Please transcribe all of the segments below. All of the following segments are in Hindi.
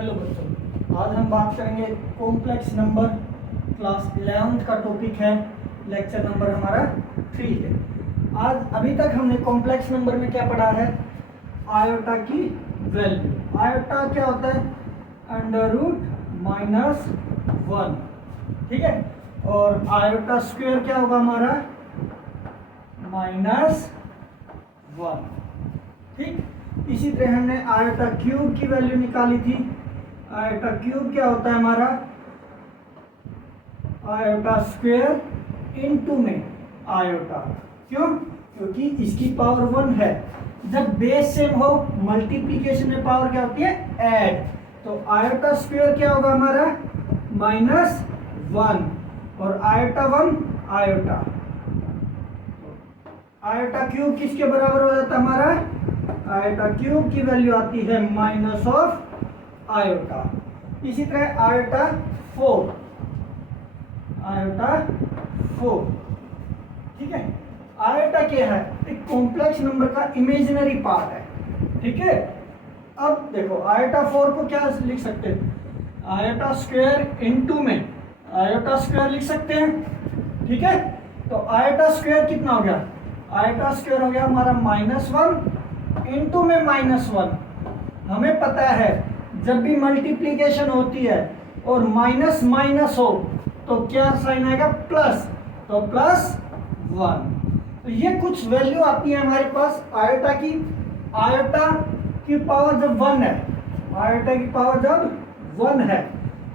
हेलो बच्चों, आज हम बात करेंगे कॉम्प्लेक्स नंबर। क्लास 11th का टॉपिक है। लेक्चर नंबर हमारा 3 है। आज अभी तक हमने कॉम्प्लेक्स नंबर में क्या पढ़ा है? आयोटा की वैल्यू। आयोटा क्या होता है? अंडर रूट माइनस 1, ठीक है। और आयोटा स्क्वायर क्या होगा हमारा? -1, ठीक। इसी तरह हमने आयोटा क्यूब की वैल्यू निकाली थी। आयोटा क्यूब क्या होता है हमारा? आयोटा स्क्वायर इनटू में आयोटा। क्यों? क्योंकि इसकी पावर 1 है। जब बेस सेम हो, मल्टीप्लिकेशन में पावर क्या होती है? ऐड। तो आयोटा स्क्वायर क्या होगा हमारा? -1 और आयोटा 1 आयोटा। आयोटा क्यूब किसके बराबर हो जाता है हमारा? आयोटा क्यूब की वैल्यू आती है माइनस ऑफ आयोटा। इसी तरह आयोटा 4, आयोटा 4, ठीक है। आयोटा क्या है? एक कॉम्प्लेक्स नंबर का इमेजिनरी पार्ट है, ठीक है। अब देखो, आयोटा 4 को क्या लिख सकते हैं? आयोटा स्क्वायर इनटू में आयोटा स्क्वायर लिख सकते हैं, ठीक है। तो आयोटा स्क्वायर कितना हो गया? आयोटा स्क्वायर हो गया हमारा -1 इनटू में -1। हमें पता है जब भी मल्टीप्लिकेशन होती है और माइनस माइनस हो तो क्या साइन आएगा? प्लस। तो +1। तो ये कुछ वैल्यू आती है हमारे पास आयोटा की। आयोटा की पावर जब 1 है, आयोटा की पावर जब 1 है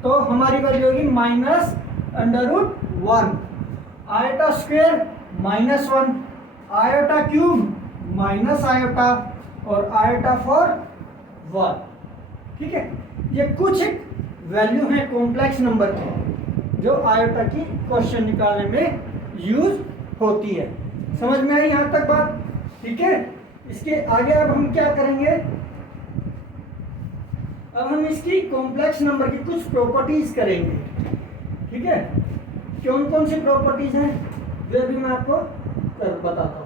तो हमारी वैल्यू होगी -√1। Iota square -1, iota cube minus iota और आयोटा 4 1, ठीक है। ये कुछ वैल्यू है कॉम्प्लेक्स नंबर की जो आयोटा की क्वेश्चन निकालने में यूज होती है। समझ में आई यहां तक बात? ठीक है। इसके आगे अब हम क्या करेंगे? अब हम इसकी कॉम्प्लेक्स नंबर की कुछ प्रॉपर्टीज करेंगे, ठीक है। कौन कौन सी प्रॉपर्टीज हैं जो भी मैं आपको बताता हूं।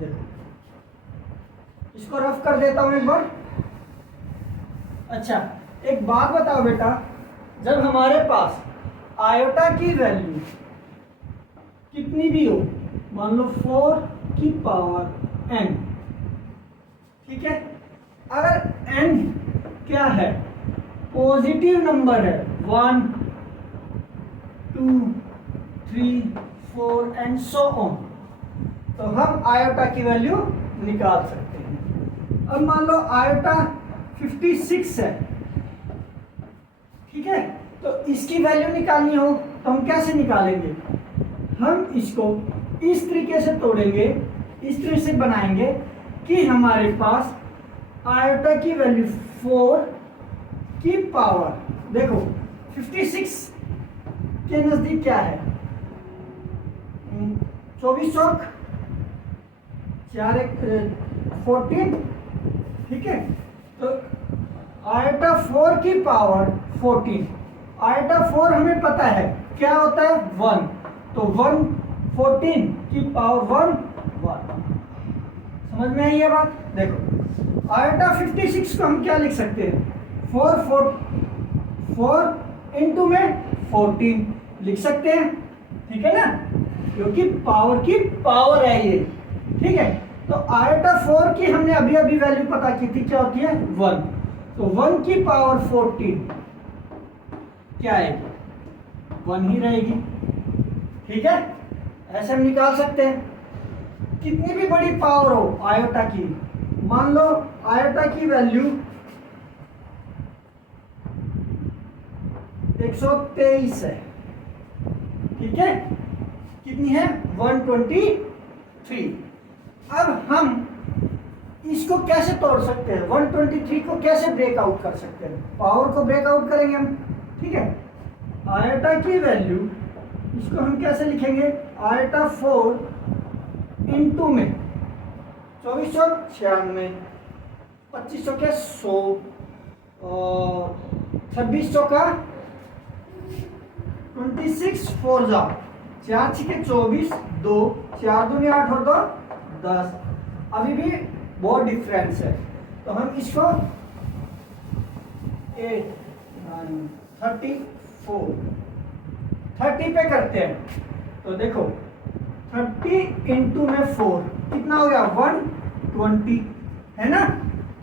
देखो, इसको रफ कर देता हूं एक बार। अच्छा, एक बात बताओ बेटा, जब हमारे पास आयोटा की वैल्यू कितनी भी हो, मान लो 4 की पावर n, ठीक है। अगर n क्या है? पॉजिटिव नंबर है, 1 2 3 4 एंड सो ऑन, तो हम आयोटा की वैल्यू निकाल सकते हैं। अब मान लो आयोटा 56 है, ठीक है। तो इसकी वैल्यू निकालनी हो तो हम कैसे निकालेंगे? हम इसको इस तरीके से तोड़ेंगे, इस तरह से बनाएंगे कि हमारे पास आयोटा की वैल्यू 4 की पावर, देखो 56 के नजदीक क्या है? 24 चौक 4 14, ठीक है। तो आयोटा 4 की पावर 14, आयोटा 4 हमें पता है क्या होता है? 1। तो 1 14 की पावर 1। समझ में आई ये बात? देखो, आयोटा 56 को हम क्या लिख सकते हैं? 4 इनटू में 14 लिख सकते हैं, ठीक है ना, क्योंकि पावर की पावर है ये, ठीक है। तो आयोटा 4 की हमने अभी अभी वैल्यू पता की थी, क्या होती है? 1। तो 1 की पावर 14 क्या आएगी? 1 ही रहेगी, ठीक है। ऐसे हम निकाल सकते हैं। कितनी भी बड़ी पावर हो आयोटा की, मान लो आयोटा की वैल्यू 123 है, ठीक है। कितनी है? 123। अब हम इसको कैसे तोड़ सकते हैं? 123 को कैसे ब्रेकआउट कर सकते हैं? पावर को ब्रेकआउट करेंगे हम, ठीक है। आयोटा की वैल्यू, इसको हम कैसे लिखेंगे? आयोटा 4 इनटू में 24 चौक 96, 25 चौके 100 और 26 चौका 26 4 जा 4 छिके 24, 2 4 दूनी 8 और 2 10। अभी भी बहुत डिफरेंस है, तो हम इसको 8 9 34, 30 पे करते हैं तो देखो 30 इंटू में 4 कितना हो गया 120 है ना।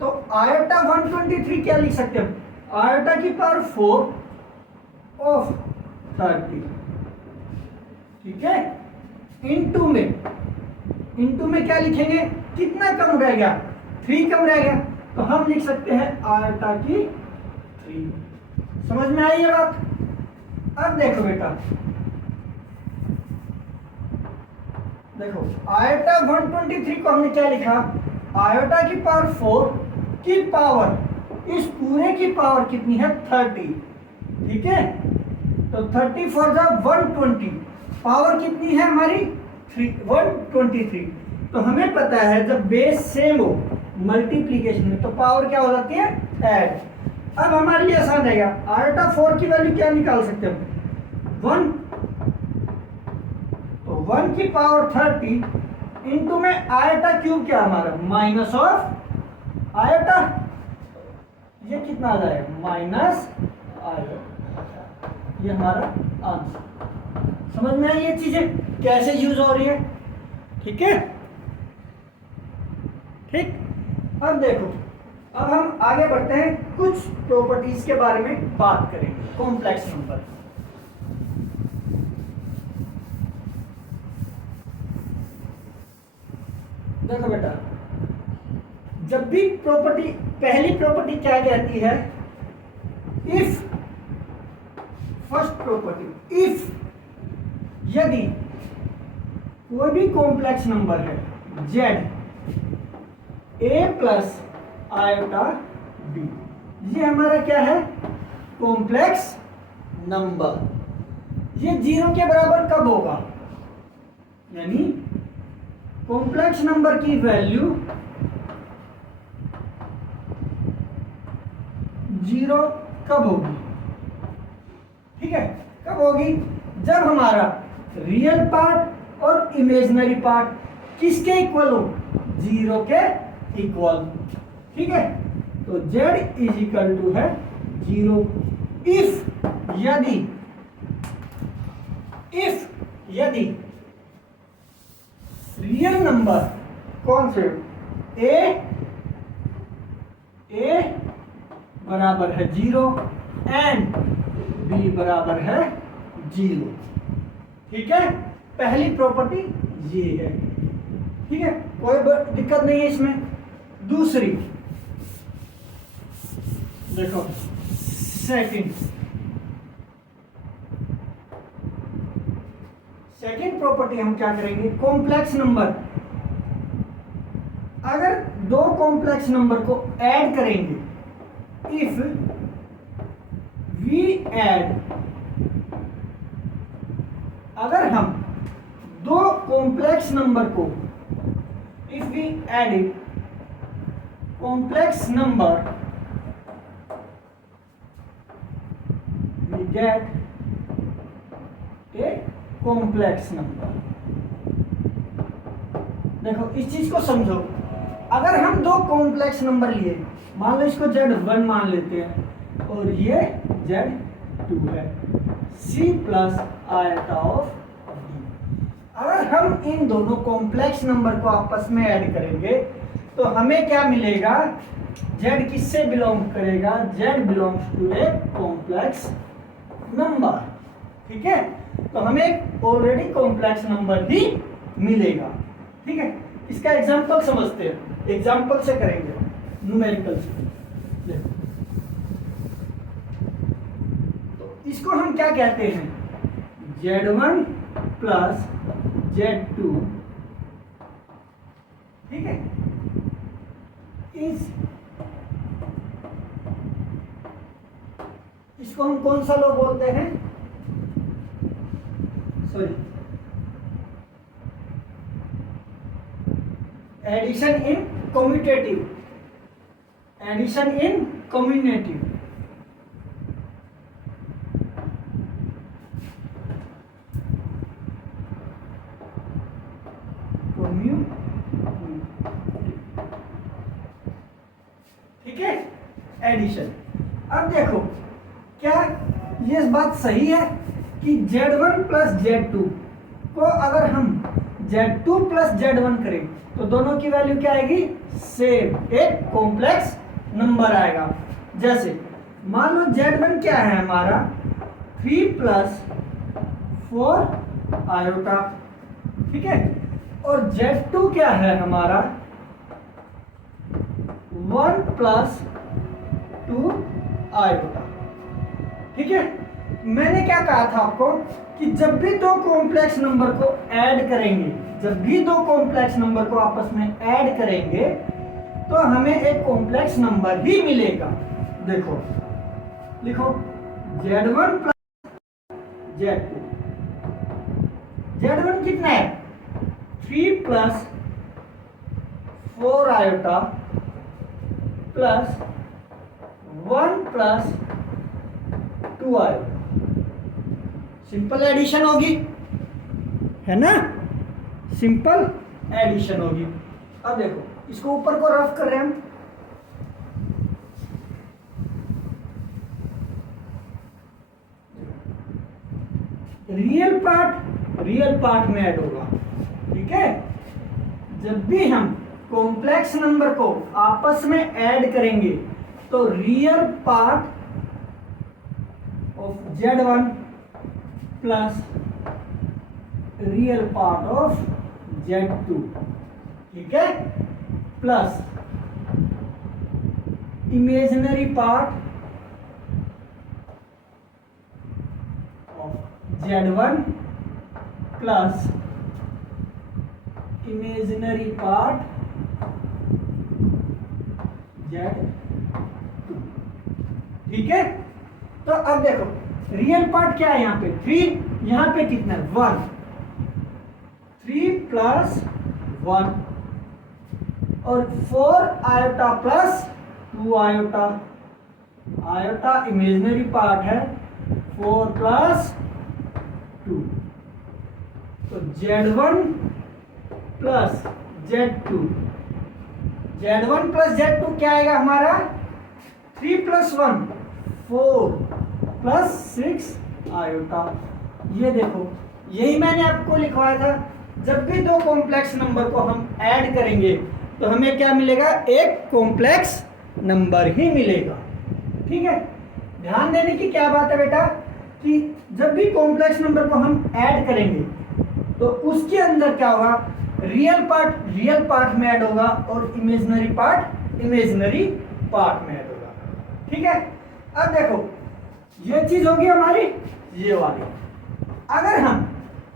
तो आयोटा 123 क्या लिख सकते हैं, आयोटा की पावर 4 ऑफ 30, ठीक है। इंटू में क्या लिखेंगे, कितना कम रह गया 3 कम रह गया, तो हम लिख सकते हैं आयोटा की 3। समझ में आई है बात। अब देखो बेटा, देखो आयोटा 123 को हमने क्या लिखा, आयोटा की पावर 4 की पावर, इस पूरे की पावर कितनी है 30, ठीक है। तो 30 4 जा 120, पावर कितनी है हमारी 123। तो हमें पता है जब बेस सेम हो मल्टीप्लीकेशन में तो पावर क्या हो जाती है ऐड। अब हमारे लिए आसान रहेगा, आयोटा 4 की वैल्यू क्या निकाल सकते हैं 1, तो 1 की पावर 30 इंटू में आयोटा क्यूब क्या हमारा माइनस ऑफ आयोटा, ये कितना आ जाएगा माइनस आयोटा, ये हमारा आंसर। समझ में आई ये चीजें कैसे यूज हो रही है, ठीक है। ठीक, अब देखो, अब हम आगे बढ़ते हैं, कुछ प्रॉपर्टीज के बारे में बात करेंगे कॉम्प्लेक्स नंबर। देखो बेटा, जब भी प्रॉपर्टी, पहली प्रॉपर्टी क्या कहती है, इफ, फर्स्ट प्रॉपर्टी इफ, यदि कोई भी कॉम्प्लेक्स नंबर है z a plus iota b, ये हमारा क्या है कॉम्प्लेक्स नंबर, ये 0 के बराबर कब होगा, यानी कॉम्प्लेक्स नंबर की वैल्यू 0 कब होगी, ठीक है। कब होगी, जब हमारा रियल पार्ट और इमेजिनरी पार्ट किसके इक्वल हो 0 के इक्वल, ठीक है। तो z इज इक्वल टू है 0 इफ, यदि रियल नंबर कौन से a बराबर है 0 एंड b बराबर है 0, ठीक है। पहली प्रॉपर्टी ये है, ठीक है, कोई दिक्कत नहीं है इसमें। दूसरी देखो, सेकंड प्रॉपर्टी हम क्या करेंगे, कॉम्प्लेक्स नंबर, अगर दो कॉम्प्लेक्स नंबर को ऐड करेंगे, इफ वी ऐड, अगर हम दो कॉम्प्लेक्स नंबर को, if we add complex number, we get a complex number. देखो इस चीज को समझो, अगर हम दो कॉम्प्लेक्स नंबर लिए, मान लो इसको Z1 मान लेते हैं और ये Z2 है, C plus iota of D। अगर हम इन दोनों कॉम्प्लेक्स नंबर को आपस में ऐड करेंगे तो हमें क्या मिलेगा, Z किससे बिलोंग करेगा, Z belongs to a complex number, ठीक है। तो हमें ऑलरेडी कॉम्प्लेक्स नंबर ही मिलेगा, ठीक है। इसका एग्जांपल समझते हैं, एग्जांपल से करेंगे, न्यूमेरिकल से। तो इसको हम क्या कहते हैं, Z1 प्लस Z2, ठीक है। इसको हम कौन सा लॉ बोलते हैं, sorry, addition in commutative, addition in commutative, ठीक है, एडिशन। अब देखो क्या ये बात सही है कि Z1 प्लस Z2 को अगर हम Z2 प्लस Z1 करें तो दोनों की वैल्यू क्या आएगी? सेम, एक कॉम्प्लेक्स नंबर आएगा। जैसे मान लो Z1 क्या है हमारा 3 प्लस 4 आयोटा, ठीक है, और Z2 क्या है हमारा 1 प्लस 2 आयोटा, ठीक है। मैंने क्या कहा था आपको कि जब भी दो कॉम्प्लेक्स नंबर को ऐड करेंगे, जब भी दो कॉम्प्लेक्स नंबर को आपस में ऐड करेंगे तो हमें एक कॉम्प्लेक्स नंबर ही मिलेगा। देखो लिखो Z1 प्लस Z2। Z1 कितना है 3 plus 4 iota plus 1 plus 2 iota. Simple addition होगी, है ना, सिंपल एडिशन होगी। अब देखो इसको ऊपर को रफ कर रहे हैं हम। रियल पार्ट में ऐड होगा, ठीक है। जब भी हम कॉम्प्लेक्स नंबर को आपस में ऐड करेंगे तो real part of Z1 plus real part of Z2, ठीक है, plus imaginary part of Z1 plus imaginary part Z2, ठीक है। तो अब देखो रियल पार्ट क्या है यहाँ पे 3, यहाँ पे कितना है 1, 3 प्लस 1 और 4 iota plus 2 iota. Iota imaginary part है 4 प्लस 2, तो Z1 plus Z2, Z1 plus Z2 क्या आएगा हमारा 3 प्लस 1 4 प्लस 6 आयोटा। ये देखो यही मैंने आपको लिखवाया था, जब भी दो कॉम्प्लेक्स नंबर को हम ऐड करेंगे तो हमें क्या मिलेगा, एक कॉम्प्लेक्स नंबर ही मिलेगा, ठीक है। ध्यान देने की क्या बात है बेटा कि जब भी कॉम्प्लेक्स नंबर को हम ऐड करेंगे तो उसके अंदर क्या होगा, रियल पार्ट में ऐड होगा और इमेजिनरी पार्ट इमेजिनरी पार्ट में ऐड होगा, ठीक है। अब देखो ये चीज होगी हमारी ये वाली। अगर हम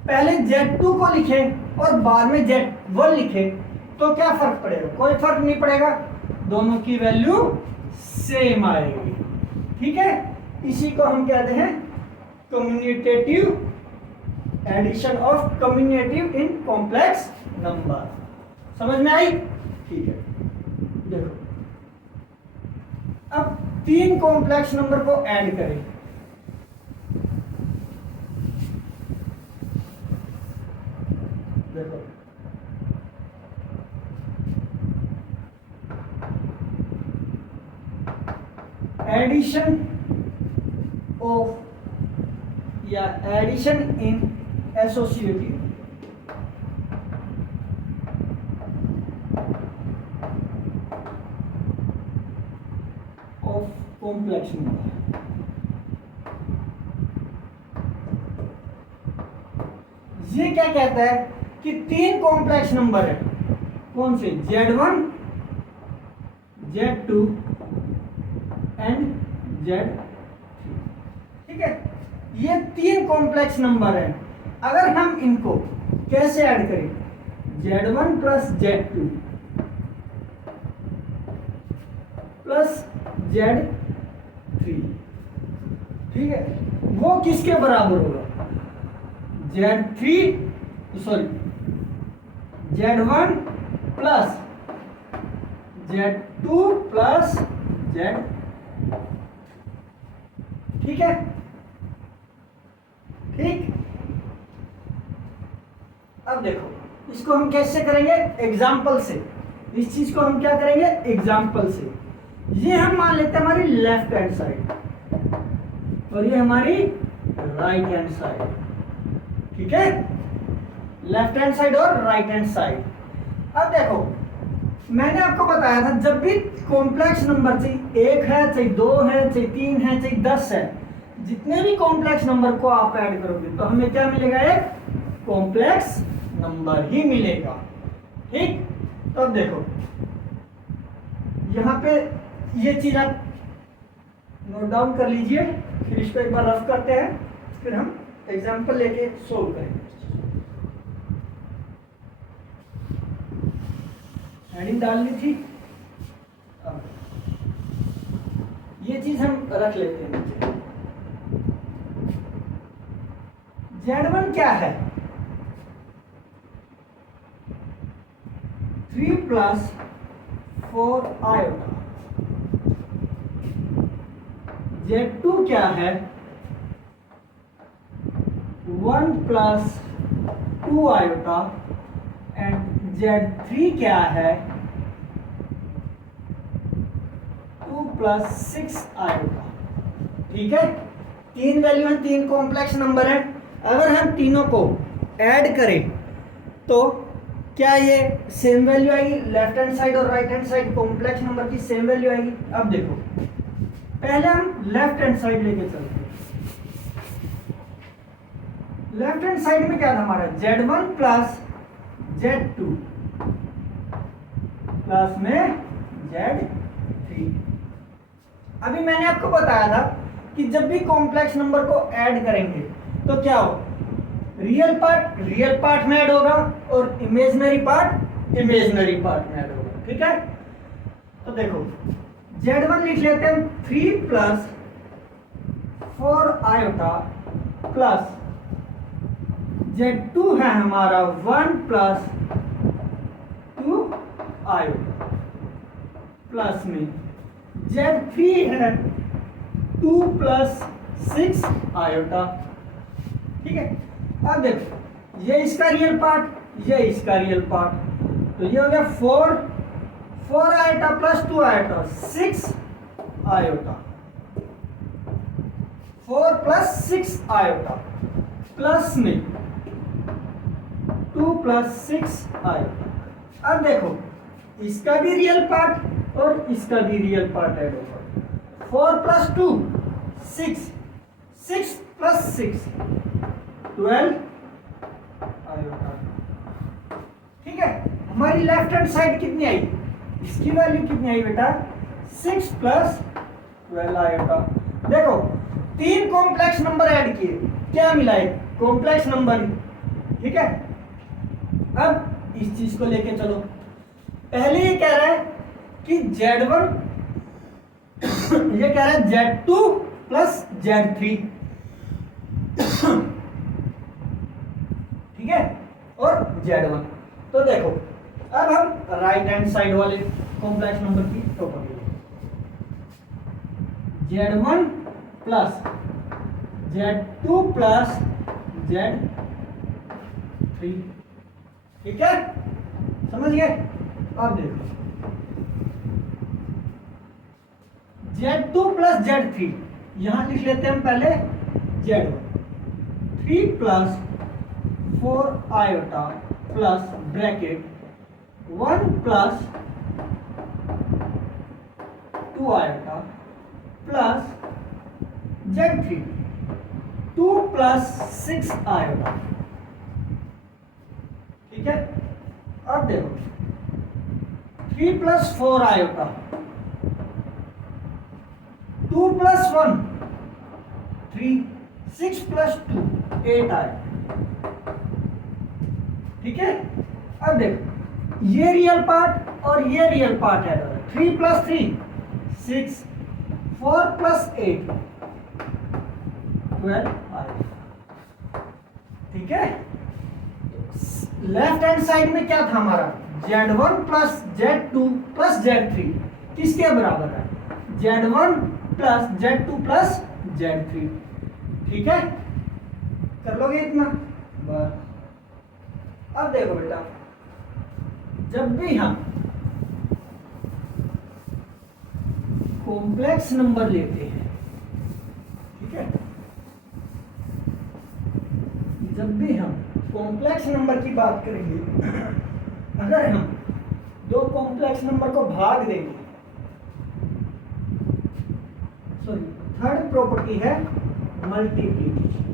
पहले Z2 को लिखें और बाद में Z1 लिखें तो क्या फर्क पड़ेगा, कोई फर्क नहीं पड़ेगा, दोनों की वैल्यू सेम आएगी, ठीक है। इसी को हम कहते हैं commutative addition of commutative in complex number. समझ में आई? ठीक है। देखो अब 3 कॉम्प्लेक्स नंबर को ऐड करें, देखो एडिशन ऑफ या addition in associative of complex number. ये क्या कहता है कि 3 कॉम्प्लेक्स नंबर है, कौन से, Z1 Z2 एंड Z3, ठीक है। ये 3 कॉम्प्लेक्स नंबर है, अगर हम इनको कैसे ऐड करें, Z1 plus Z2 plus Z3, ठीक है, वो किसके बराबर होगा, Z1 plus Z2 plus Z, ठीक है, ठीक। अब देखो इसको हम कैसे करेंगे, एग्जाम्पल से। इस चीज को हम क्या करेंगे, एग्जाम्पल से। ये हम मान लेते हैं हमारी लेफ्ट हैंड साइड और ये हमारी राइट हैंड साइड। ठीक है, लेफ्ट हैंड साइड और राइट हैंड साइड। अब देखो मैंने आपको बताया था जब भी कॉम्प्लेक्स नंबर, चाहे 1 है, चाहे 2 है, चाहे 3 है, चाहे 10 है, जितने भी कॉम्प्लेक्स नंबर को आप ऐड करोगे तो हमें क्या मिलेगा? एक कॉम्प्लेक्स नंबर ही मिलेगा। ठीक, तो अब देखो यहाँ पे ये चीज आप नोट डाउन कर लीजिए, फिर इसको एक बार रफ करते हैं, फिर हम एग्जांपल लेके सोल्व करेंगे। हेडिंग डालनी थी, अब ये चीज हम रख लेते हैं नीचे। Z1 क्या है? 3 + 4 आयोटा। Z2 क्या है? 1 + 2 आयोटा। एंड Z3 क्या है? 2 + 6 आयोटा। ठीक है, 3 वैल्यू है, 3 कॉम्प्लेक्स नंबर है। अगर हम तीनों को ऐड करें तो क्या ये सेम वैल्यू आएगी? लेफ्ट हैंड साइड और right hand side complex number की सेम वैल्यू आएगी। अब देखो पहले हम लेफ्ट हैंड साइड लेके चलते हैं। लेफ्ट हैंड साइड में क्या था हमारा? Z1 + Z2 प्लस में Z3। अभी मैंने आपको बताया था कि जब भी कॉम्प्लेक्स नंबर को ऐड करेंगे तो क्या हो? रियल पार्ट में ऐड होगा और इमेजिनरी पार्ट में ऐड होगा। ठीक है, तो देखो Z1 लिख लेते हैं 3 + 4 आयोटा प्लस Z2 है हमारा 1 + 2 आयोटा प्लस में Z3 है 2 + 6 आयोटा। ठीक है, अब देखो ये इसका रियल पार्ट, ये इसका रियल पार्ट, तो ये हो गया 4 iota plus 2 iota 6 iota. 4 + 6 iota plus में 2 + 6 आयोटा। अब देखो इसका भी रियल पार्ट और इसका भी रियल पार्ट ऐड होगा। 4 + 2 6, 6 + 6 12 आयोटा। ठीक है, हमारी लेफ्ट हैंड साइड कितनी आई? इसकी वैल्यू कितनी आई बेटा? 6 + 12 आयोटा। देखो 3 कॉम्प्लेक्स नंबर ऐड किए, क्या मिला? एक कॉम्प्लेक्स नंबर। ठीक है, अब इस चीज को लेके चलो। पहले ये कह रहा है कि Z1 ये कह रहा है Z2 + Z3। ठीक है, और Z1। तो देखो अब हम राइट हैंड साइड वाले कॉम्प्लेक्स नंबर की प्रॉपर्टी Z1 + Z2 + Z3। ठीक है, समझ गए? अब देखो Z2 + Z3 यहां लिख लेते हैं हम पहले Z1 3 + 4 iota plus bracket 1 + 2 iota plus Z3 2 + 6 iota. ठीक है, अब देखो 3 + 4 आयोटा 2 + 1 3 6 + 2 8 आयोटा। ठीक है, अब देखो ये रियल पार्ट और ये रियल पार्ट है। 3 + 3 6 4 + 8 12 आयोटा। ठीक है, लेफ्ट हैंड साइड में क्या था हमारा? Z1 + Z2 + Z3 किसके बराबर है? Z1 + Z2 + Z3। ठीक है, कर लोगे इतना? बस अब देखो बेटा, जब भी हम कॉम्प्लेक्स नंबर लेते हैं, ठीक है, जब भी हम कॉम्प्लेक्स नंबर की बात करेंगे, अगर हम दो कॉम्प्लेक्स नंबर को भाग देंगे, सॉरी, थर्ड प्रॉपर्टी है मल्टीप्लिकेशन।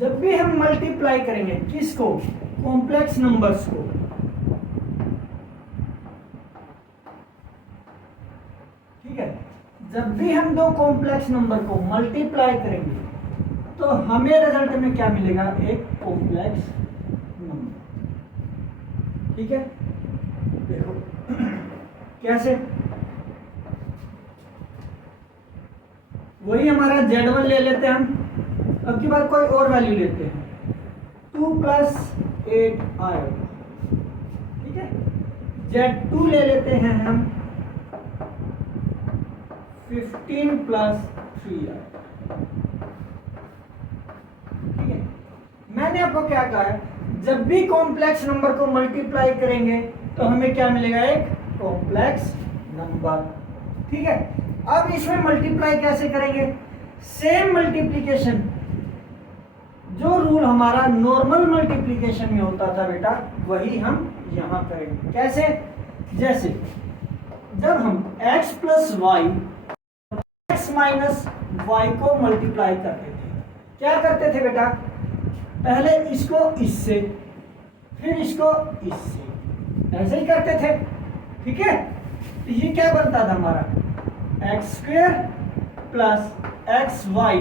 जब भी हम मल्टीप्लाई करेंगे किसको, कॉम्प्लेक्स नंबर्स को, ठीक है, जब भी हम दो कॉम्प्लेक्स नंबर को मल्टीप्लाई करेंगे तो हमें रिजल्ट में क्या मिलेगा, एक कॉम्प्लेक्स नंबर, ठीक है। देखो कैसे, वही हमारा Z1 ले लेते हैं हम, अब की बार कोई और वैल्यू लेते हैं, 2 + 8 आएगा, ठीक है। Z2 ले लेते हैं हम, 15 + 3 आएगा, ठीक है। मैंने आपको क्या कहा है, जब भी कॉम्प्लेक्स नंबर को मल्टीप्लाई करेंगे तो हमें क्या मिलेगा, एक कॉम्प्लेक्स नंबर, ठीक है। अब इसमें मल्टीप्लाई कैसे करेंगे, सेम मल्टीप्लिकेशन जो रूल हमारा नॉर्मल मल्टीप्लिकेशन में होता था बेटा, वही हम यहां करेंगे। कैसे, जैसे जब हम x + y x - y को मल्टीप्लाई करते थे, क्या करते थे बेटा, पहले इसको इससे, फिर इसको इससे, ऐसे ही करते थे, ठीक है। तो ये क्या बनता था हमारा, x² + xy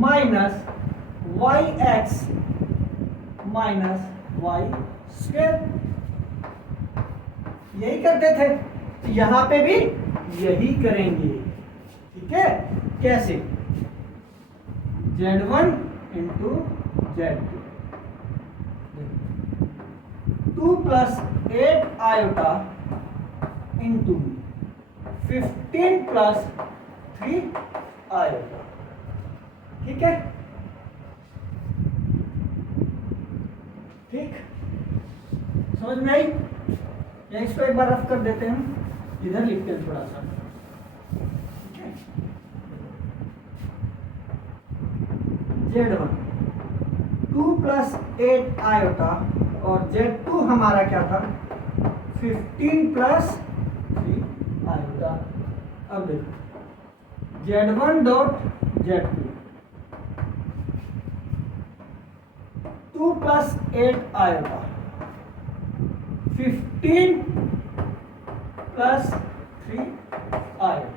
minus yx minus y², यही करते थे, यहां पे भी यही करेंगे, ठीक है। कैसे, Z1 × Z2, 2 + 8 iota into 15 + 3 iota, ठीक है, ठीक, समझ में आई। या इसको एक बार रफ कर देते हैं हम, इधर लिखते हैं थोड़ा सा, ठीक है। Z1 2 + 8 आयोटा और Z2 हमारा क्या था, 15 + 3 आयोटा। अब देखो Z1 डॉट Z2, 2 + 8 आएगा, 15 + 3 आएगा।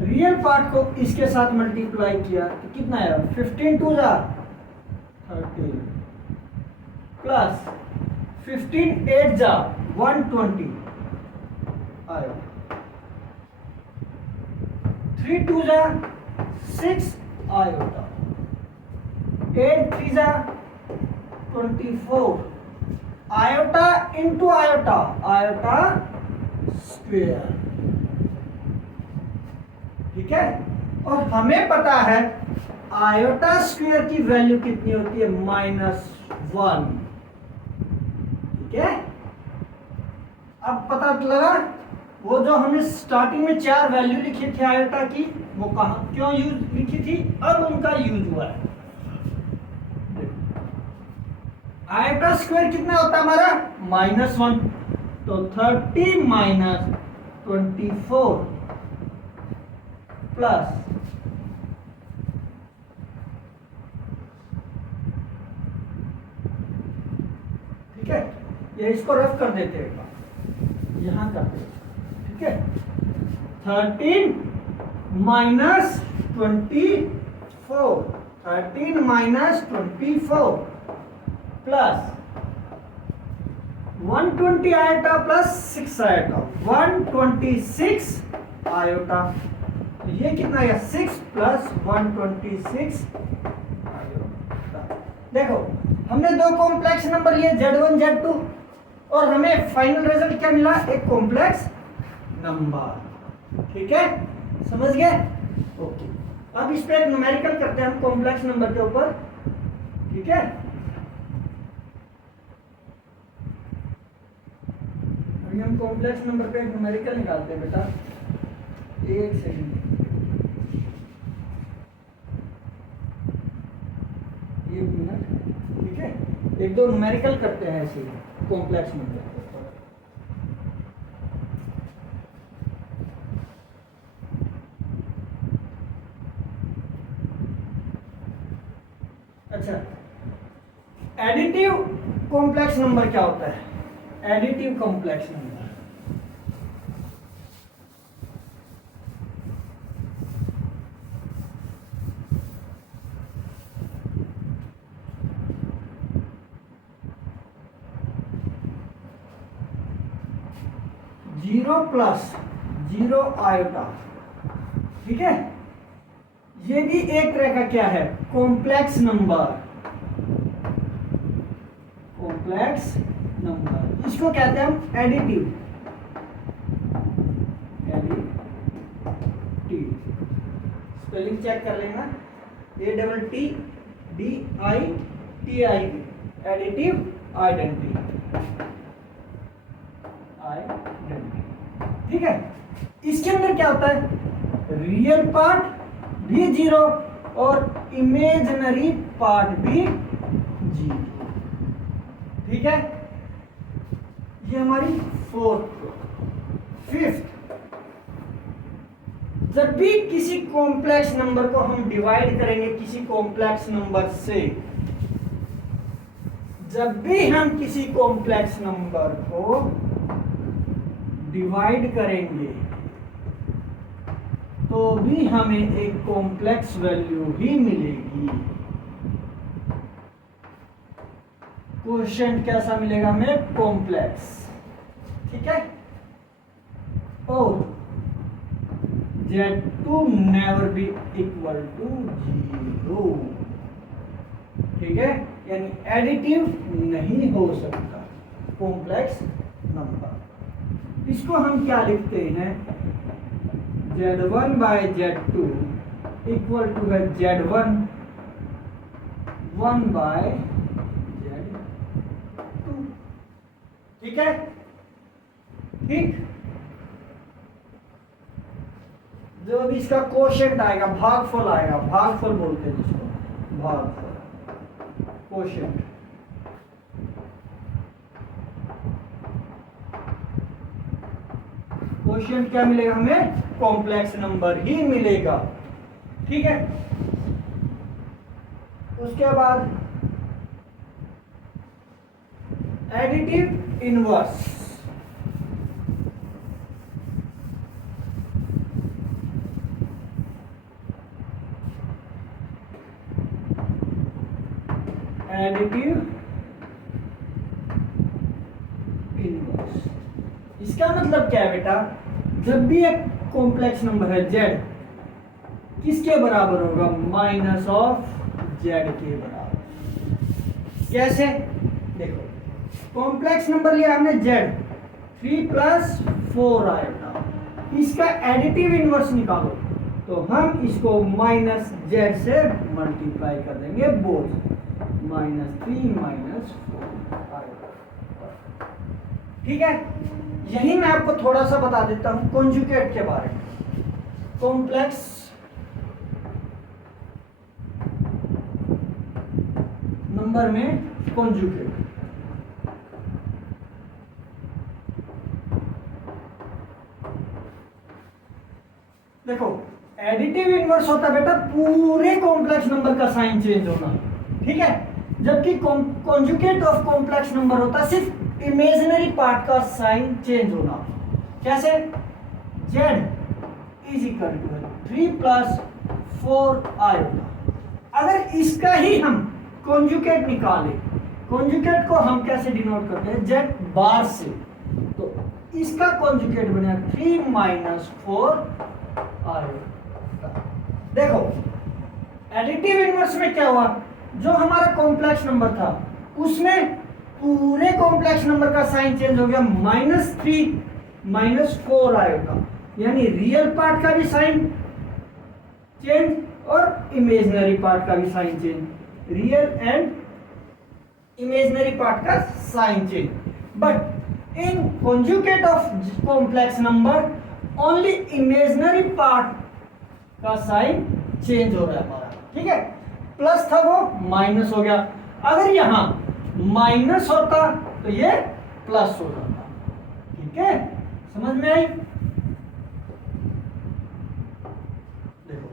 रियल पार्ट को इसके साथ मल्टीप्लाई किया तो कितना आया, 15 × 2 = 13 प्लस 15 × 8 = 120 आएगा, 3 × 2 = 6 आएगा, 8 × 3 = 24 iota into iota, iota square, ठीक है। और हमें पता है आयोटा स्क्वायर की वैल्यू कितनी होती है, -1, ठीक है। अब पता लगा वो जो हमने स्टार्टिंग में 4 वैल्यू लिखी थी आयोटा की, वो कहां क्यों यूज लिखी थी, अब उनका यूज हुआ है। आयोटा स्क्वायर कितना होता है हमारा, -1, तो 30 - 24 प्लस ठीक है, ये इसको रफ कर देते हैं, यहां करते हैं, ठीक है। 13 - 24, 13 - 24 plus 120 iota plus 6 iota, 126 iota, ये कितना है, 6 + 126 आयोटा। देखो हमने दो कॉम्प्लेक्स नंबर लिए Z1 Z2 और हमें फाइनल रिजल्ट क्या मिला, एक कॉम्प्लेक्स नंबर, ठीक है, समझ गए, ओके। अब इस पे एक न्यूमेरिकल करते हैं हम कॉम्प्लेक्स नंबर के ऊपर, ठीक है। अभी हम कॉम्प्लेक्स नंबर पे एक न्यूमेरिकल निकालते हैं बेटा, एक सेकंड, एक मिनट, ठीक है। एक दो न्यूमेरिकल करते हैं ऐसे कॉम्प्लेक्स नंबर के ऊपर। अच्छा, एडिटिव कॉम्प्लेक्स नंबर क्या होता है? Additive complex number, zero plus zero iota, ठीक है। ये भी एक तरह का क्या है? कॉम्प्लेक्स नंबर, कॉम्प्लेक्स नंबर, इसको कहते हैं हम एडिटिव, एडिटिव। स्पेलिंग चेक कर लेना, ADDITI, एडिटिव आइडेंटिटी, ठीक है। इसके अंदर क्या होता है? रियल पार्ट भी जीरो और इमेजिनरी पार्ट भी जीरो, ठीक है। ये हमारी फोर्थ। फिफ्थ, जब भी किसी कॉम्प्लेक्स नंबर को हम डिवाइड करेंगे किसी कॉम्प्लेक्स नंबर से, जब भी हम किसी कॉम्प्लेक्स नंबर को डिवाइड करेंगे तो भी हमें एक कॉम्प्लेक्स वैल्यू ही मिलेगी। क्वोशिएंट कैसा मिलेगा हमें? कॉम्प्लेक्स, ठीक है। और Z2 never be equal to zero, ठीक है। यानी एडिटिव नहीं हो सकता कॉम्प्लेक्स नंबर। इसको हम क्या लिखते हैं? Z1 bye Z2 equal to है Z1 1 बाय Z2, ठीक है। ठीक, जो भी इसका क्वोशिएंट आएगा, भागफल आएगा, भागफल बोलते हैं जिसको, भागफल, क्वोशिएंट, क्वोशिएंट क्या मिलेगा हमें? कॉम्प्लेक्स नंबर ही मिलेगा, ठीक है। उसके बाद एडिटिव इनवर्स, एडिटिव इनवर्स, इसका मतलब क्या है बेटा? जब भी एक कॉम्प्लेक्स नंबर है z, किसके बराबर होगा? माइनस ऑफ z के बराबर। कैसे? देखो, कॉम्प्लेक्स नंबर लिया हमने z, 3 प्लस 4 आएगा, इसका एडिटिव इनवर्स निकालो तो हम इसको माइनस z से मल्टीप्लाई कर देंगे, बोथ -3 -4 आएगा, ठीक है। यही मैं आपको थोड़ा सा बता देता हूं कॉन्जुगेट के बारे में। कॉम्प्लेक्स नंबर में कॉन्जुगेट, देखो एडिटिव इनवर्स होता है बेटा पूरे कॉम्प्लेक्स नंबर का साइन चेंज होना, ठीक है। जबकि कॉन्जुगेट ऑफ कॉम्प्लेक्स नंबर होता है सिर्फ इमेजिनरी पार्ट का साइन चेंज होना। कैसे? z is equal to 3 plus 4 iota. अगर इसका ही हम कॉन्जुगेट निकालें, कॉन्जुगेट को हम कैसे डिनोट करते हैं? z बार से, तो इसका कॉन्जुगेट बनेगा 3 माइनस 4 आयोटा। देखो एडिटिव इनवर्स में क्या हुआ? जो हमारा कॉम्प्लेक्स नंबर था उसमें पूरे कॉम्प्लेक्स नंबर का साइन चेंज हो गया, -3 -4 आएगा, यानी रियल पार्ट का भी साइन चेंज और इमेजनरी पार्ट का भी sign change, real and imaginary part का sign change. But in conjugate of complex number only imaginary part का साइन चेंज हो रहा है हमारा, ठीक है। प्लस था वो माइनस हो गया, अगर यहां माइनस होता तो ये प्लस हो जाता, ठीक है। समझ में आई? देखो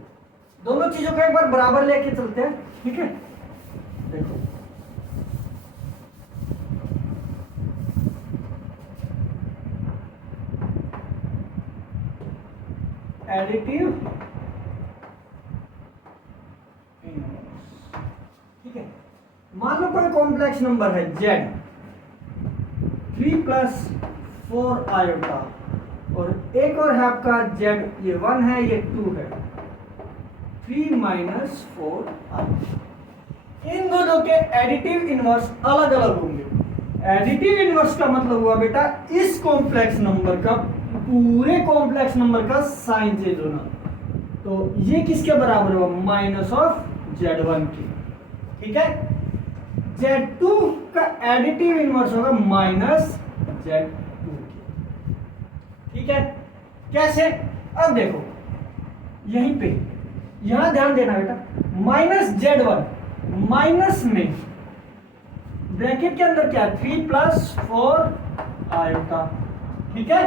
दोनों चीजों को एक बार बराबर लेके चलते हैं, ठीक है। देखो एडिटिव इनवर्स, ठीक है। मान लो कोई कॉम्प्लेक्स नंबर है z 3 + 4 आयोटा, और एक और है आपका z, ये 1 है ये 2 है, 3 - 4 आयोटा। इन दोनों के एडिटिव इनवर्स अलग अलग होंगे। एडिटिव इनवर्स का मतलब हुआ बेटा इस कॉम्प्लेक्स नंबर का, पूरे कॉम्प्लेक्स नंबर का साइन चेंज होना। तो ये किसके बराबर होगा? माइनस ऑफ z1 के, ठीक है। z2 का एडिटिव इनवर्स होगा माइनस z2 के, ठीक है। कैसे? अब देखो यहीं पे, यहां ध्यान देना बेटा, माइनस z1 माइनस में ब्रैकेट के अंदर क्या है? 3 + 4 आयोटा, ठीक है।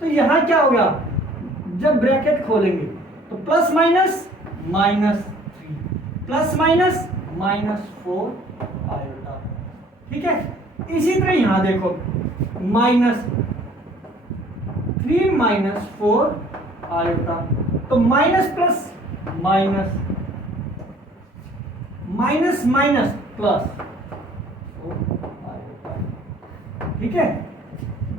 तो यहां क्या होगा? जब ब्रैकेट खोलेंगे तो plus minus -3 plus minus -4 iota, ठीक है। इसी तरह यहां देखो -3 - 4 आयोटा, तो minus plus minus minus minus plus, ठीक है।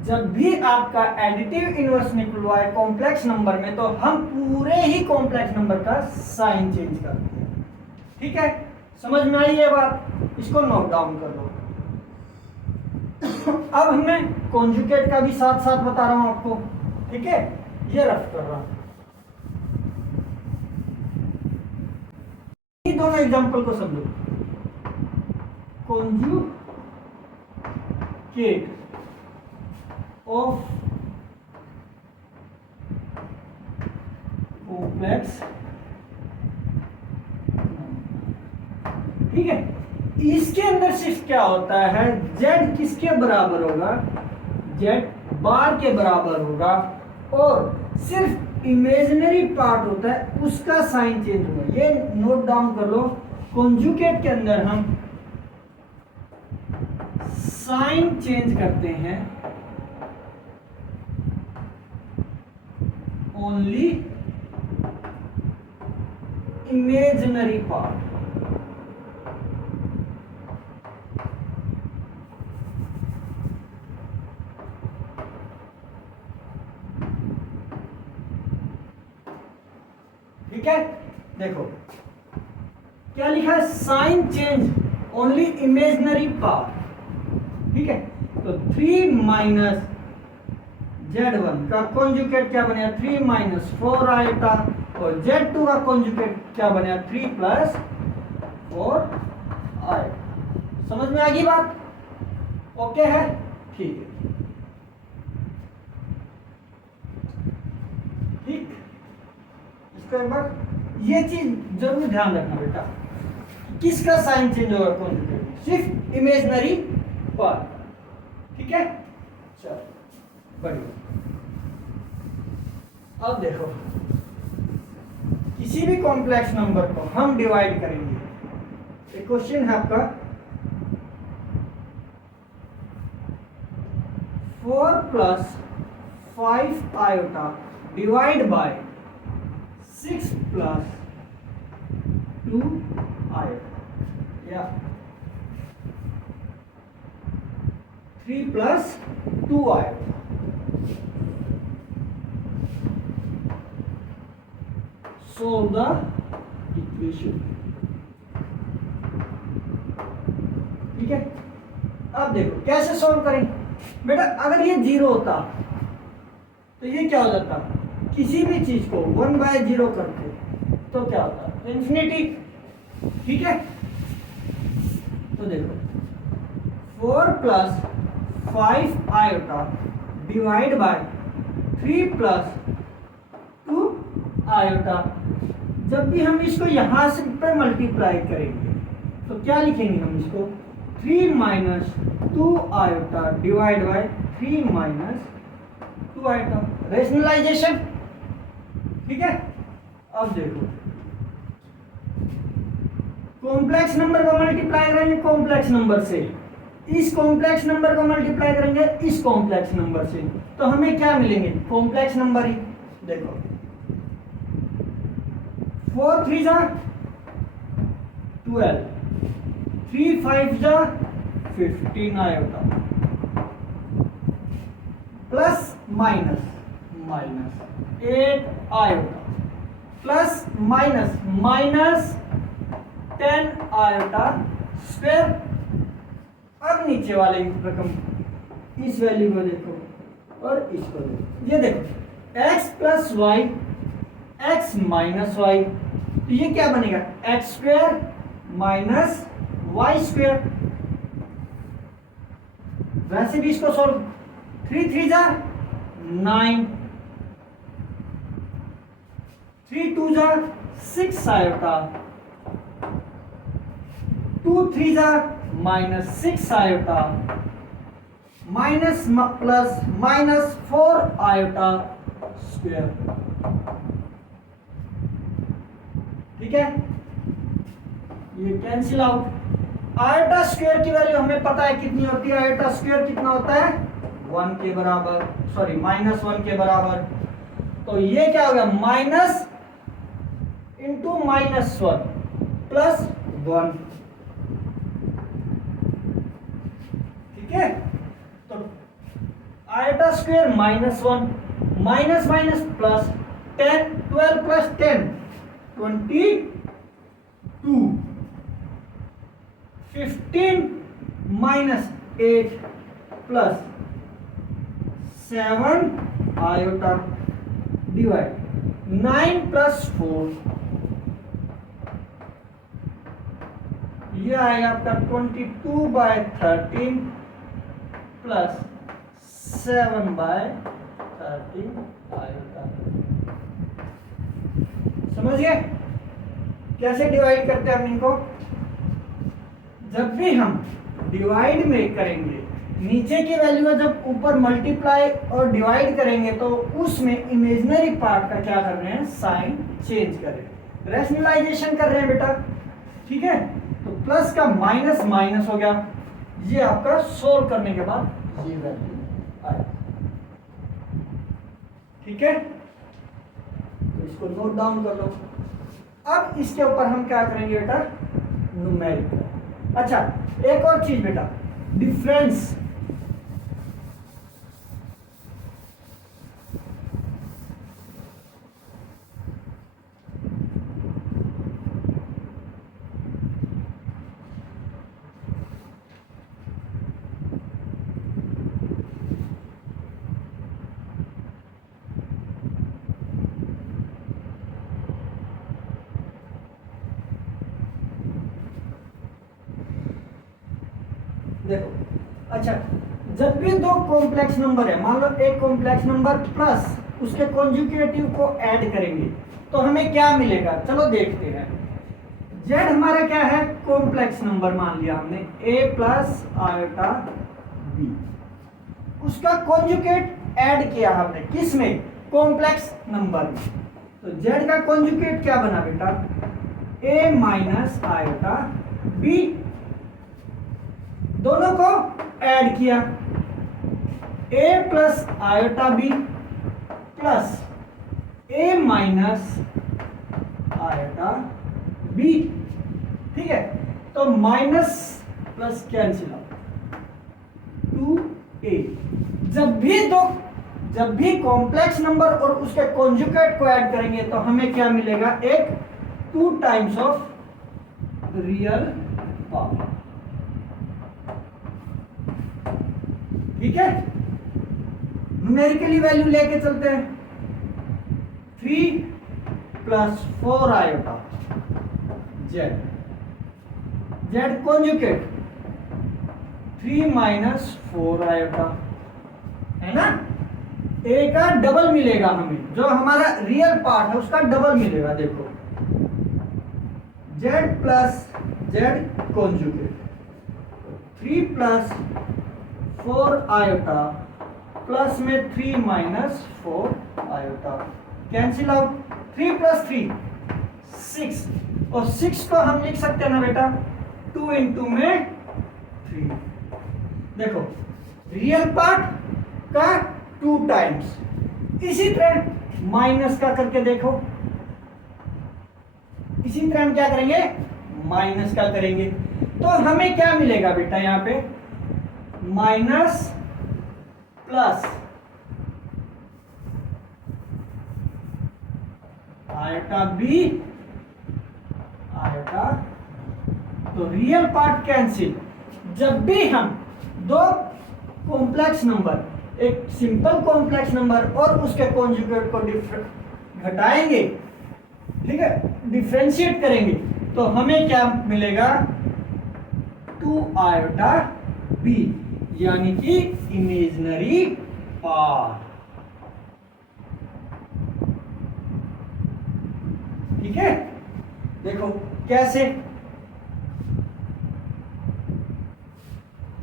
जब भी आपका एडिटिव इनवर्स निकलवाए कॉम्प्लेक्स नंबर में, तो हम पूरे ही कॉम्प्लेक्स नंबर का साइन चेंज करते हैं, ठीक है। समझ में आई ये बात? इसको नोट डाउन कर लो। अब मैं कॉन्जुगेट का भी साथ साथ बता रहा हूं आपको, ठीक है। ये रफ कर रहा हूं, ये दोनों एग्जांपल को समझो। कॉन्जुगेट ऑफ कॉम्प्लेक्स, ठीक है। इसके अंदर सिर्फ क्या होता है? z किसके बराबर होगा? z बार के बराबर होगा, और सिर्फ इमेजिनरी पार्ट होता है उसका साइन चेंज होगा। ये नोट डाउन कर लो। कॉन्जुगेट के अंदर हम साइन चेंज करते हैं ओनली इमेजिनरी पार्ट, ठीक है। देखो क्या लिखा है? Sign change only imaginary part, ठीक है। तो 3 - z1 का कॉन्जुगेट क्या बनेगा? 3 - 4 आयोटा, और z2 का कॉन्जुगेट क्या बनेगा? 3 + 4 आयोटा। समझ में आ गई बात? ओके है, ठीक है, ठीक। इसको एक बार ये चीज जरूर ध्यान रखना बेटा, किसका साइन चेंज होगा कॉन्जुगेट में? सिर्फ इमेजिनरी पार्ट, ठीक है। चलो बढ़िया। अब देखो किसी भी कॉम्प्लेक्स नंबर को हम डिवाइड करेंगे। एक क्वेश्चन है आपका, 4 + 5 आयोटा डिवाइड बाय 6 + 2 आयोटा, या 3 + 2 आयोटा। Solve the equation, ठीक है। अब देखो कैसे सॉल्व करें बेटा। अगर ये 0 होता तो ये क्या हो जाता? किसी भी चीज को 1/0 करते तो क्या होता? इंफिनिटी। ठीक है, तो देखो 4 plus 5 iota divide by 3 plus 2 iota. जब भी हम इसको यहां से पर मल्टीप्लाई करेंगे तो क्या लिखेंगे हम इसको 3 minus 2 iota divide by 3 minus 2 iota. Rationalization. ठीक है, अब देखो कॉम्प्लेक्स नंबर को मल्टीप्लाई करेंगे कॉम्प्लेक्स नंबर से, इस कॉम्प्लेक्स नंबर को मल्टीप्लाई करेंगे इस कॉम्प्लेक्स नंबर से, तो हमें क्या मिलेंगे कॉम्प्लेक्स नंबर ही। देखो 4 3 जा 12, 3 5 जा 15 iota, plus minus minus 8 iota, plus minus minus 10 iota square. अब नीचे वाले रकम इस वैल्यू को देखो और इसको देखो, ये देखो x plus y x minus y, तो ये क्या बनेगा x square minus y square. वैसे भी इसको सॉल्व 3 3 जा 9, 3 2 जा 6 आयोटा, 2 3 जा minus 6 iota, minus plus minus 4 iota square. ठीक है, ये कैंसिल आउट। आयोटा स्क्वायर की वैल्यू हमें पता है कितनी होती है, आयोटा स्क्वायर कितना होता है 1 के बराबर, सॉरी माइनस 1 के बराबर। तो ये क्या होगा माइनस इंटू माइनस 1 प्लस 1। ठीक है, तो iota square minus 1 minus minus plus 10, 12 plus 10 22, 15 minus 8 plus 7 iota divide 9 plus 4, ये आएगा आपका 22/13 प्लस 7/13 आयोटा। समझ गए कैसे डिवाइड करते हैं हम इनको। जब भी हम डिवाइड में करेंगे नीचे की वैल्यू में जब ऊपर मल्टीप्लाई और डिवाइड करेंगे तो उसमें इमेजिनरी पार्ट का क्या कर रहे हैं साइन चेंज कर रहे हैं, रैशनलाइजेशन कर रहे हैं बेटा। ठीक है, तो प्लस का माइनस माइनस हो गया, ये आपका सोल्व करने के बाद ये वैल्यू आएगा। ठीक है, तो इसको नोट डाउन कर लो। अब इसके ऊपर हम क्या करेंगे बेटा न्यूमेरिकल। अच्छा एक और चीज बेटा, डिफरेंस। देखो अच्छा, जब भी दो कॉम्प्लेक्स नंबर है, मान लो एक कॉम्प्लेक्स नंबर प्लस उसके कॉन्जुगेटिव को ऐड करेंगे तो हमें क्या मिलेगा, चलो देखते हैं। जेड हमारा क्या है कॉम्प्लेक्स नंबर मान लिया हमने a प्लस आयोटा b, उसका कॉन्जुगेट ऐड किया हमने किस में कॉम्प्लेक्स नंबर में, तो जेड का कॉन्जुगेट क्या बना बेटा a माइनस आयोटा b, दोनों को ऐड किया a plus iota b plus a minus iota b। ठीक है, तो minus plus cancel out 2a। जब भी कॉम्प्लेक्स नंबर और उसके कॉन्जुगेट को ऐड करेंगे तो हमें क्या मिलेगा, एक 2 टाइम्स ऑफ रियल पावर। ठीक है, न्यूमेरिकली वैल्यू लेके चलते हैं 3 plus 4 iota Z, Z conjugate 3 minus 4 iota, है ना। ए का डबल मिलेगा हमें, जो हमारा रियल पार्ट है उसका डबल मिलेगा। देखो Z plus Z conjugate 3 plus 4 iota plus में 3 minus 4 iota, cancel out. 3 plus 3 6, और 6 को हम लिख सकते हैं ना बेटा 2 इंटू में 3। देखो रियल पार्ट का 2 टाइम्स। इसी तरह माइनस का करके देखो, इसी तरह हम क्या करेंगे, माइनस का करेंगे। तो हमें क्या मिलेगा बेटा यहाँ पे, minus plus iota b iota, तो रियल पार्ट कैंसिल। जब भी हम दो कॉम्प्लेक्स नंबर, एक सिंपल कॉम्प्लेक्स नंबर और उसके कॉन्जुगेट को घटाएंगे, ठीक है, डिफरेंशिएट करेंगे, तो हमें क्या मिलेगा 2 आयोटा बी, यानी कि इमेजिनरी पार्ट। ठीक है, देखो कैसे,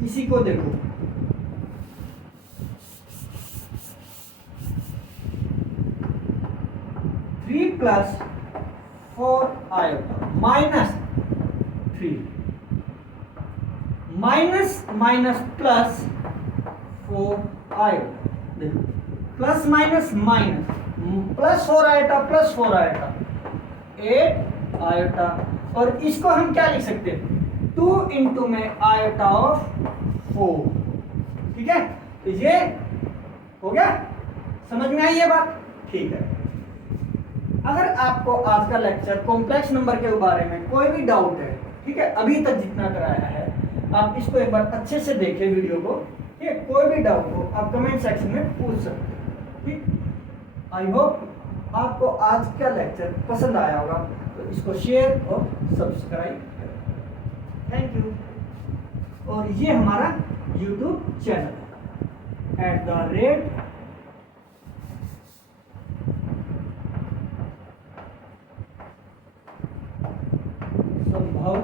इसी को देखो, three plus 4 iota minus 3, minus minus plus 4 iota, देखो plus minus minus, plus 4 iota plus 4 iota 8 iota, और इसको हम क्या लिख सकते हैं 2 इंटू में आयोटा ऑफ 4। ठीक है, तो ये हो गया, समझ में आई ये बात। ठीक है, अगर आपको आज का लेक्चर कॉम्प्लेक्स नंबर के बारे में कोई भी डाउट है, ठीक है, अभी तक जितना कराया है आप इसको एक बार अच्छे से देखें वीडियो को, ठीक है, कोई भी डाउट हो आप कमेंट सेक्शन में पूछ सकते हैं। ठीक, आई होप आपको आज का लेक्चर पसंद आया होगा, तो इसको शेयर और सब्सक्राइब करें। Thank you. और ये हमारा यूट्यूब चैनल है @संभव